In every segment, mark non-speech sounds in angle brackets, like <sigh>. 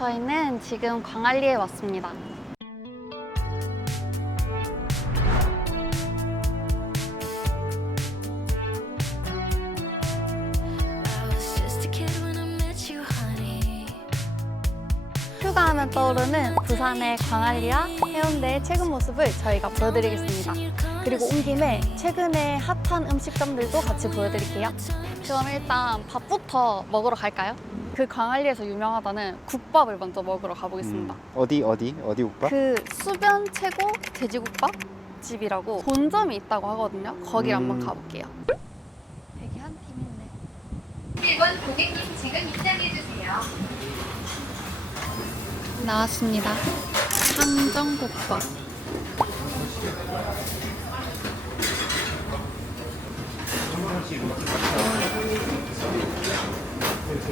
저희는 지금 광안리에 왔습니다. 휴가하면 떠오르는 부산의 광안리와 해운대의 최근 모습을 저희가 보여드리겠습니다. 그리고 온 김에 최근에 핫한 음식점들도 같이 보여드릴게요. 그럼 일단 밥부터 먹으러 갈까요? 그 광안리에서 유명하다는 국밥을 먼저 먹으러 가보겠습니다. 음, 어디 어디 어디 오빠? 그 수변 최고 돼지국밥 집이라고 본점이 있다고 하거든요. 거기 음. 한번 가볼게요. 되게 한 팀 있네. 1번 고객님 지금 입장해주세요. 나왔습니다. 항정국밥.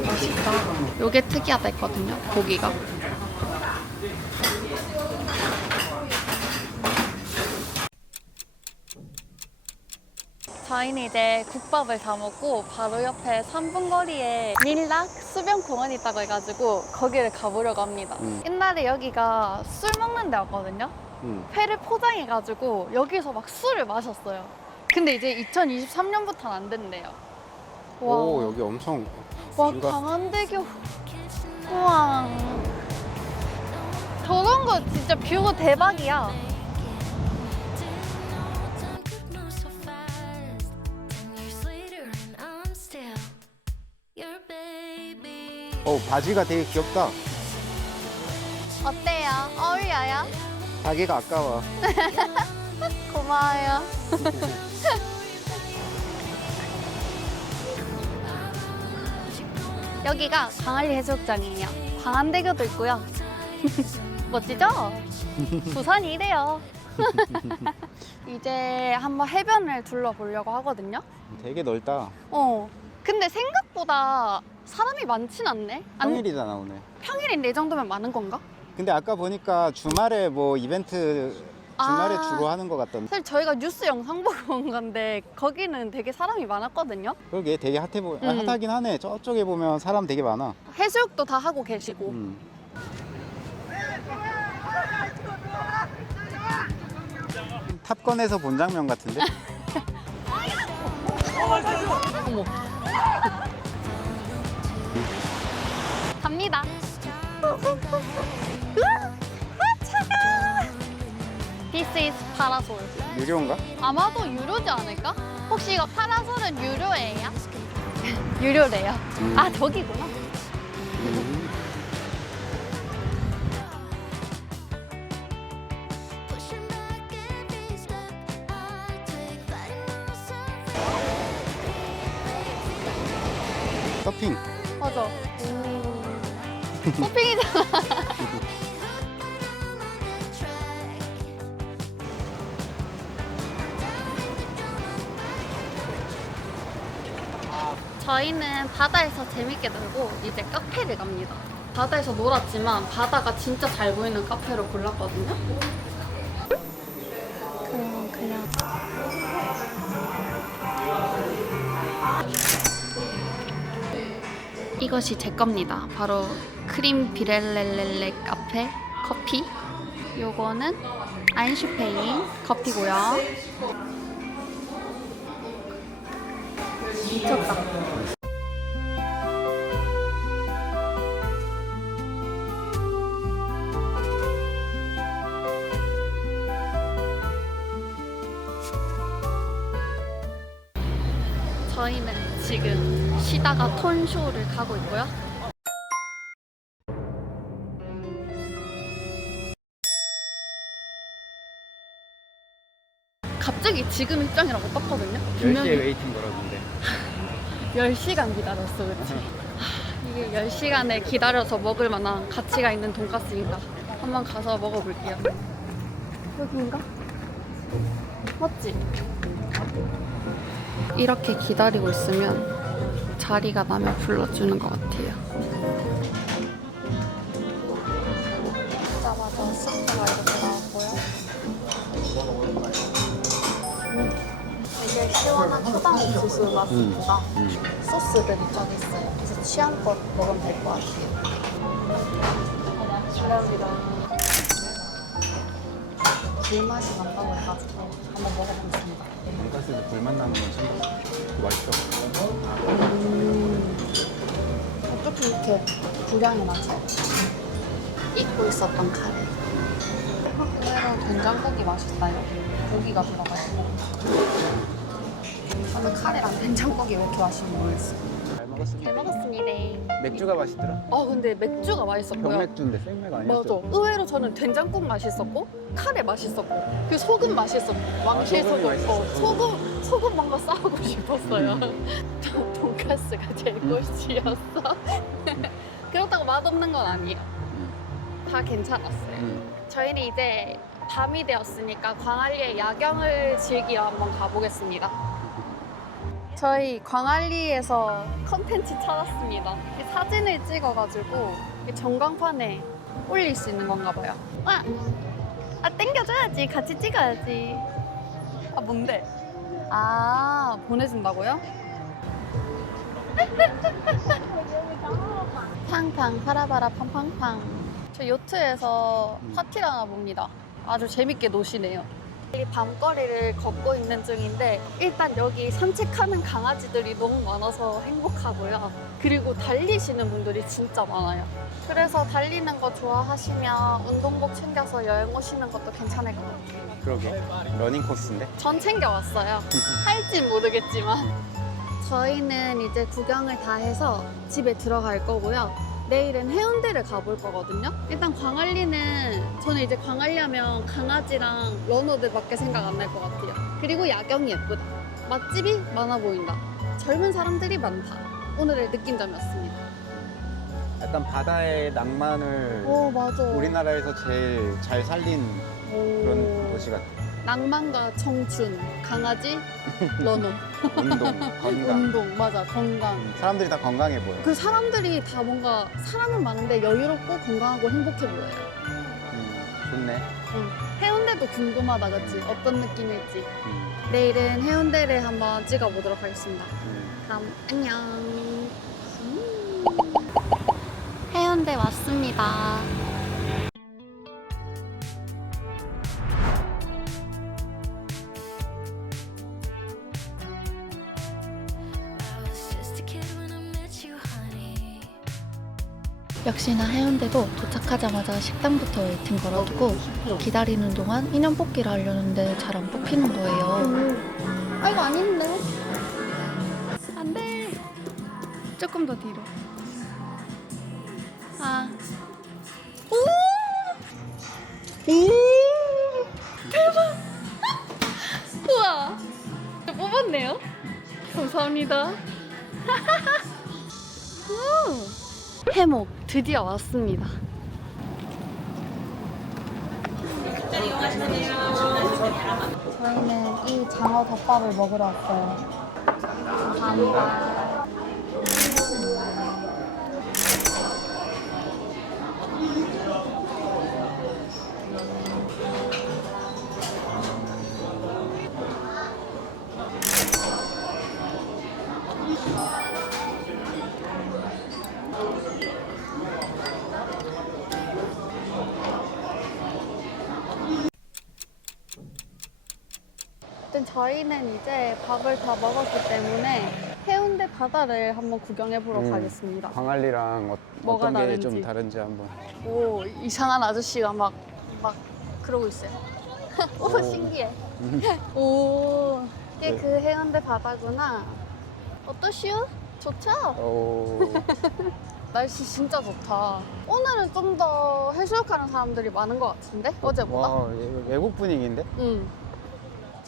맛있다. 요게 특이하다 했거든요. 고기가. 저희는 이제 국밥을 다 먹고 바로 옆에 3분 거리에 릴락 수변 공원이 있다고 해가지고 거기를 가보려고 합니다. 음. 옛날에 여기가 술 먹는 데였거든요. 음. 회를 포장해가지고 여기서 막 술을 마셨어요. 근데 이제 2023년부터는 안 된대요. 와, 오 여기 엄청 와 뷰가- 강한대교. 우와. 저런 거 진짜 뷰가 대박이야. 어 바지가 되게 귀엽다. 어때요? 어울려요? 가게가 아까워. 고마워요. 여기가 광안리 해수욕장이에요. 광안대교도 있고요. <laughs> 멋지죠? 부산이 이래요. <laughs> 이제 한번 해변을 둘러보려고 하거든요. 되게 넓다. 어. 근데 생각보다 사람이 많진 않네. 안- 평일이잖아 오늘. 평일인데 이 정도면 많은 건가? 근데 아까 보니까 주말에 뭐 이벤트 주말에 아. 주로 하는 것 같던데. 사실 저희가 뉴스 영상 보고 온 건데 거기는 되게 사람이 많았거든요. 그러게 되게 핫해 보. 아, 음. 핫하긴 하네. 저쪽에 보면 사람 되게 많아. 해수욕도 다 하고 계시고. 음. 탑건에서 본 장면 같은데? 어머. 갑니다. <laughs> This is 파라솔. 유료인가? 아마도 유료지 않을까? 혹시 이거 파라솔은 유료예요? <laughs> 유료래요. 음. 아, 저기구나. 저희는 바다에서 재밌게 놀고 이제 카페를 갑니다. 바다에서 놀았지만 바다가 진짜 잘 보이는 카페로 골랐거든요. 그럼 그냥 이것이 제 겁니다. 바로 크림 비렐렐렐레 카페 커피. 요거는 아인슈페인 커피고요. 미쳤다. 저희는 지금 쉬다가 톤쇼를 가고 있고요. 지금 입장이라고 떴거든요. 분명히 웨이팅 걸었는데. <laughs> 10시간 기다렸어, 그치? 하, 이게 10시간을 기다려서 먹을 만한 가치가 있는 돈가스인가? 한번 가서 먹어볼게요. 여기인가? 맞지? 이렇게 기다리고 있으면 자리가 나면 불러주는 것 같아요. 먹자마자 스프가 이렇게 되게 시원한 초당 옥수수 맛입니다. 음. 소스들이 좀 있어요. 그래서 취향껏 먹으면 될 것 같아요. 감사합니다. 불맛이 난다고 해가지고 한번 먹어보겠습니다. 돈가스에서 불맛 나는 건 처음 맛있어. 어떻게 이렇게 분량이 나지? 잊고 있었던 카레. 의외로 된장고기 맛있다요. 고기가 들어가있고. 저는 카레랑 왜 이렇게 맛있는지 모르겠어요. 잘 먹었습니다. 잘 먹었습니다. 맥주가 맛있더라. 아 근데 맥주가 맛있었고요. 병맥주인데 생맥 맞아. 아니었어? 의외로 저는 된장국 맛있었고 카레 맛있었고 그 소금 맛있었고 왕실 아, 소금이 소금. 맛있었어, 어, 소금. 소금 소금 뭔가 싸우고 싶었어요. <laughs> 음. 저 돈가스가 제일 꼴찌였어. 그렇다고 맛없는 건 아니에요. 다 괜찮았어요. 음. 저희는 이제 밤이 되었으니까 광안리의 야경을 즐기러 한번 가보겠습니다. 저희 광안리에서 컨텐츠 찾았습니다. 이 사진을 찍어가지고 이 전광판에 올릴 수 있는 건가 봐요. 와! 아, 땡겨줘야지. 같이 찍어야지. 아, 뭔데? 아, 보내준다고요? <laughs> 팡팡, 파라바라, 팡팡팡. 저 요트에서 음. 파티를 하나 봅니다. 아주 재밌게 노시네요. 이 밤거리를 걷고 있는 중인데 일단 여기 산책하는 강아지들이 너무 많아서 행복하고요. 그리고 달리시는 분들이 진짜 많아요. 그래서 달리는 거 좋아하시면 운동복 챙겨서 여행 오시는 것도 괜찮을 것 같아요. 그러게. 러닝 코스인데. 전 챙겨왔어요. 할진 모르겠지만. 저희는 이제 구경을 다 해서 집에 들어갈 거고요. 내일은 해운대를 가볼 거거든요. 일단 광안리는 저는 이제 광안리 하면 강아지랑 러너들밖에 생각 안 날 것 같아요. 그리고 야경이 예쁘다. 맛집이 많아 보인다. 젊은 사람들이 많다. 오늘의 느낀점이었습니다. 약간 바다의 낭만을 오 맞아. 우리나라에서 제일 잘 살린 그런 도시 같아. 낭만과 청춘, 강아지, 러너, <laughs> 운동, 건강. 운동, 맞아 건강. 음, 사람들이 다 건강해 보여. 그 사람들이 다 뭔가 사람은 많은데 여유롭고 건강하고 행복해 보여요. 음, 좋네. 해운대도 궁금하다, 그치? 어떤 느낌일지. 음, 내일은 해운대를 한번 찍어보도록 하겠습니다. 음. 그럼 안녕. 음. 해운대 왔습니다. 역시나 해운대도 도착하자마자 식당부터 웨이팅 걸어두고 기다리는 동안 인형 뽑기를 하려는데 잘 안 뽑히는 거예요. 아 이거 아닌데? 안 돼. 조금 더 뒤로. 아. 오! 오! 대박! <laughs> 우와! 뽑았네요. 감사합니다. <laughs> 오! 해목 드디어 왔습니다. 저희는 이 장어 덮밥을 먹으러 왔어요. 감사합니다. 어쨌든 저희는 이제 밥을 다 먹었기 때문에 해운대 바다를 한번 구경해 보러 음. 가겠습니다. 광안리랑 어, 뭐가 어떤 게 좀 다른지. 다른지 한번. 오 이상한 아저씨가 막 막 그러고 있어요. <laughs> 오 오. 신기해. 음. <laughs> 오 이게 네. 그 해운대 바다구나. 어떠시오? 좋죠? 오, <laughs> 날씨 진짜 좋다. 오늘은 좀 더 해수욕하는 사람들이 많은 것 같은데 어제보다. 와, 얘 외국 분위기인데? 응.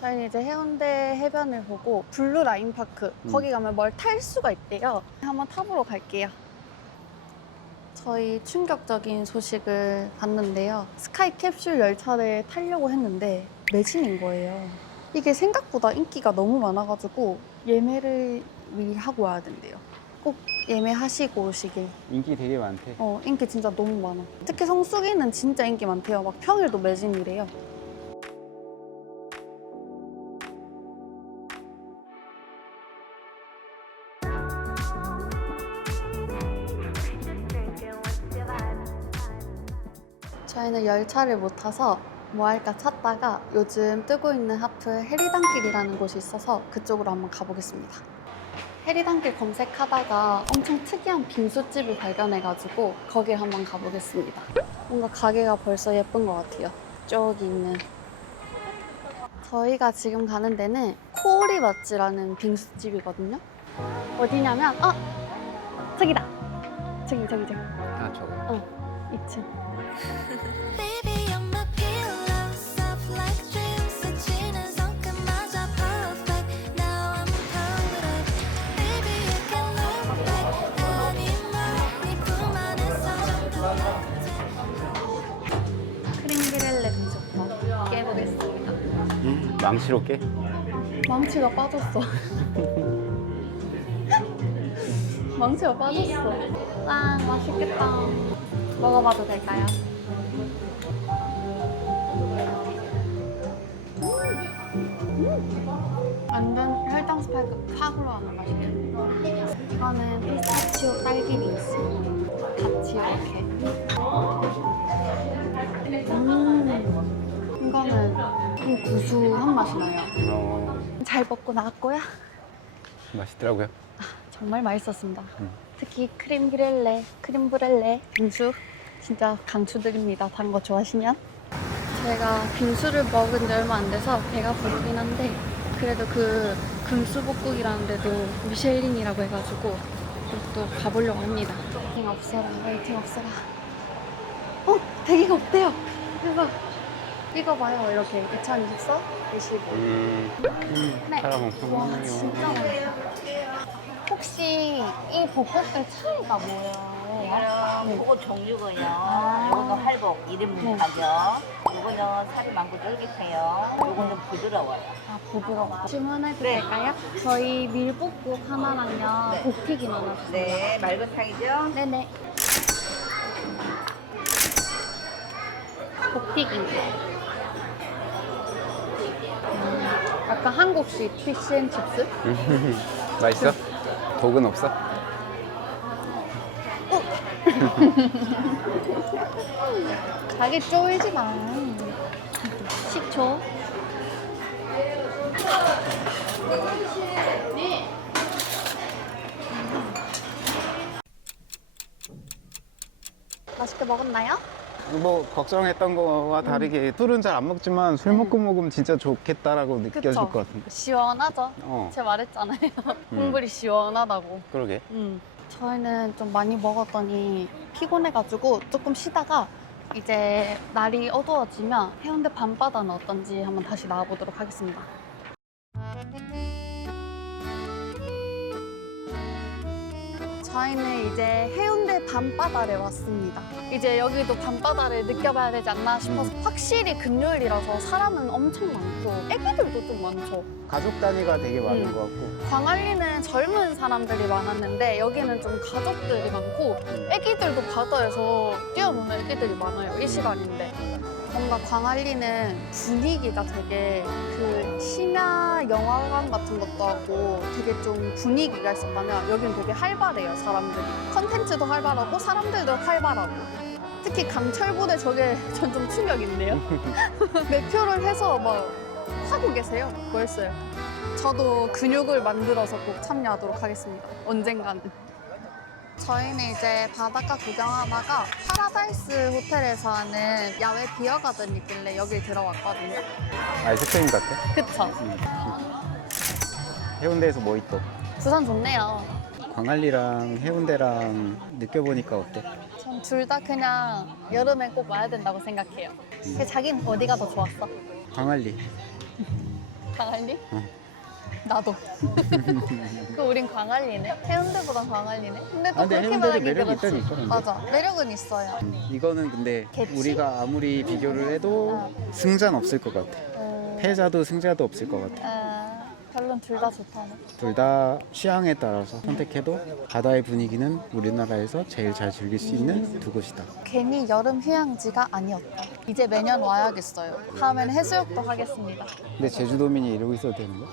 저희는 이제 해운대 해변을 보고 블루 라인 파크 음. 거기 가면 뭘 탈 수가 있대요. 한번 타보러 갈게요. 저희 충격적인 소식을 봤는데요. 스카이 캡슐 열차를 타려고 했는데 매진인 거예요. 이게 생각보다 인기가 너무 많아가지고 예매를 미리 하고 와야 된대요. 꼭 예매하시고 오시길. 인기 되게 많대. 어, 인기 진짜 너무 많아. 특히 성수기는 진짜 인기 많대요. 막 평일도 매진이래요. 저희는 열차를 못 타서 뭐 할까 찾다가 요즘 뜨고 있는 하프 해리단길이라는 곳이 있어서 그쪽으로 한번 가보겠습니다. 해리단길 검색하다가 엄청 특이한 빙수집을 발견해가지고 거길 한번 가보겠습니다. 뭔가 가게가 벌써 예쁜 것 같아요. 저기 있는. 저희가 지금 가는 데는 코오리 맛지라는 빙수집이거든요. 어디냐면 아 저기다. 저기 저기 저기. 아 저거. 2층. Baby, you're my pillow, soft like dreams. 스치는 손끝마저 perfect. Now I'm caught up. Baby, you can look back. 아니면 네품 안에서 크림그렐레 빙수부터 깨보겠습니다. 망치로 깨? 망치가 빠졌어. 망치가 빠졌어. 아, 맛있겠다. 먹어봐도 될까요? 음. 완전 혈당 스파이크 팍 올라가는 맛이에요. 이거는 피스타치오 딸기 빙수. 같이 이렇게. 음. 이거는 좀 구수한 맛이 나요. 어, 잘 먹고 나왔고요. 맛있더라고요. 정말 맛있었습니다. 음. 특히 크림 그렐레, 크림 브렐레 빙수 진짜 강추드립니다. 단 거 좋아하시면. 제가 빙수를 먹은 지 얼마 안 돼서 배가 부르긴 한데 그래도 그 금수복국이라는 데도 미쉐린이라고 해가지고 또 가보려고 합니다. 웨이팅 없어라, 웨이팅 없어라. 어? 대기가 없대요. 대박. 이거 봐요, 이렇게 2024, 25. 음, 음 네. 사람 와. 진짜 많다. 혹시 이 벚꽃들 차이가 뭐예요? 이거는 그거 종류고요. 아. 이거는 활복 1인분 네. 가격. 이거는 살이 많고 쫄깃해요. 이거는 부드러워요. 아 부드러워. 주문해도 네. 될까요? 저희 밀볶국 하나랑요, 네. 볶튀김 하나 주세요. 네, 맑은탕이죠? 네네. 볶튀김. 음, 약간 한국식 피쉬앤칩스? <laughs> 맛있어? 독은 없어? <laughs> 가게 쫄지 마. 식초. 맛있게 먹었나요? 뭐 걱정했던 거와 다르게 술은 잘 안 먹지만 술 먹고 먹으면 진짜 좋겠다라고 느껴질 그쵸? 것 같은데. 시원하죠? 어, 제가 말했잖아요. 국물이 시원하다고. 그러게. 음. 저희는 좀 많이 먹었더니 피곤해가지고 조금 쉬다가 이제 날이 어두워지면 해운대 밤바다는 어떤지 한번 다시 나와보도록 하겠습니다. 저희는 이제 해운대 밤바다에 왔습니다. 이제 여기도 밤바다를 느껴봐야 되지 않나 싶어서 확실히 금요일이라서 사람은 엄청 많고 애기들도 좀 많죠. 가족 단위가 되게 많은 음. 것 같고. 광안리는 젊은 사람들이 많았는데 여기는 좀 가족들이 많고 애기들도 바다에서 뛰어노는 애기들이 많아요. 이 시간인데. 뭔가 광안리는 분위기가 되게 그 심야 영화관 같은 것도 하고 되게 좀 분위기가 있었다면 여기는 되게 활발해요, 사람들이. 컨텐츠도 활발하고 사람들도 활발하고. 특히 강철부대 저게 <laughs> 전 좀 충격인데요. <laughs> 매표를 해서 막 하고 계세요, 벌써요. 저도 근육을 만들어서 꼭 참여하도록 하겠습니다. 언젠가는. 저희는 이제 바닷가 구경하다가 파라다이스 호텔에서 하는 야외 비어가든 있길래 여기 들어왔거든요. 아이스크림 같아. 그쵸? 음. 해운대에서 뭐 있어? 부산 좋네요. 광안리랑 해운대랑 느껴보니까 어때? 전 둘 다 그냥 여름에 꼭 와야 된다고 생각해요. 근데 자기는 어디가 더 좋았어? 광안리. <laughs> 광안리? 응. 나도. <laughs> 그 우린 광안리네. 해운대보단 광안리네. 근데 또 아, 근데 그렇게 해운대도 말하기 매력이 그렇지. 있다니까, 근데. 맞아. 매력은 있어요. 이거는 근데 개치? 우리가 아무리 비교를 해도 승자는 없을 것 같아. 어, 패자도 승자도 없을 것 같아. 해산물은 둘 다 좋다네. 둘 다 취향에 따라서 선택해도 바다의 분위기는 우리나라에서 제일 잘 즐길 수 있는 두 곳이다. 괜히 여름 휴양지가 아니었다. 이제 매년 와야겠어요. 다음엔 해수욕도 하겠습니다. 근데 제주도민이 이러고 있어도 되는 거야?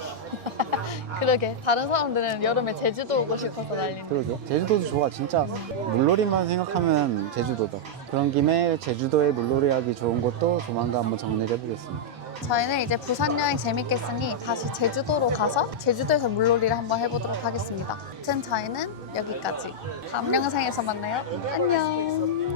<laughs> 그러게 다른 사람들은 여름에 제주도 오고 싶어서 난리인데 그러게. 제주도도 좋아. 진짜 물놀이만 생각하면 제주도다. 그런 김에 제주도에 물놀이 하기 좋은 곳도 조만간 한번 정리해 보겠습니다. 저희는 이제 부산 여행 재밌겠으니 다시 제주도로 가 가서 제주도에서 물놀이를 한번 해보도록 하겠습니다. 제 차이는 여기까지. 다음 영상에서 만나요. 안녕.